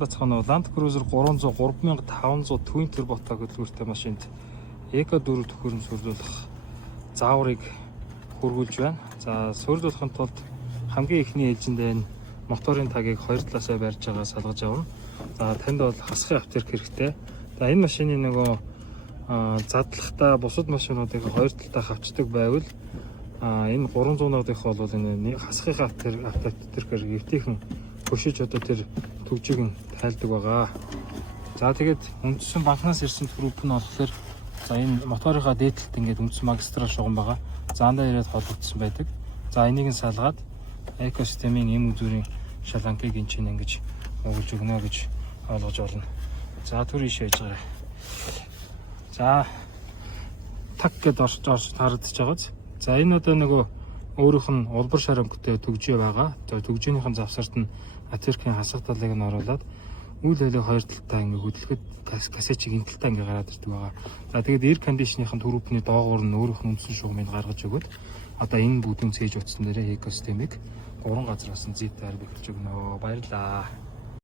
бацхан Land Cruiser 300 3500 Twin Turbo-тай хөдөлгөөртэй машинд Eco 4 төхөөрөмж суурилуулах зааврыг хөргүүлж байна. За суурилуулахын тулд хамгийн ихний ээлжинд энэ моторын тагийг хоёр талаасаа барьж байгаа салгаж авна. За танд бол хасхын автер хэрэгтэй. За энэ машины нөгөө задлахтаа бусад машинуудыг хоёр талдаа хавчдаг байвал энэ 300-уудынх бол энэ хасхын автер эвтийхэн хөшиж одоо тэр төвжийг нь тайлдаг байгаа. За тэгээд үндсэн банкнаас ирсэн түрүүп нь болохоор за энэ моторынхаа дээдлэлт ингээд үндсэн магистрал шугам байгаа. Заандаа ирээд холбогдсон байдаг. За энийг нь салгаад экосистемийн эм үзүүрийн шаланкыг энэ чинь ингэж өгүүлж өгнө гэж ойлгож байна. За түр ийш яж байгаа. За так гэд орж харагдаж байгааз. За энэ одоо нөгөө өөрийнх нь улбар шарамгтай төгжөө байгаа. За төгжөөнийхэн завсарт нь атверкийн хасах талыг нь оруулаад үйл хэлийг хоёр талтай ингээ хөдөлгөхөд кассечиг энэ талтай ингээ гараад ирдэг байгаа. За тэгээд air conditioning-ийн түрүүпний доогуур нь өөрийнх нь үндсэн шугамыг гаргаж өгöd одоо энэ бүдүүн цээж утсан дээрээ экосистемийг 3 газраас нь зэт таар бэхэлж өгнө. Баярлалаа.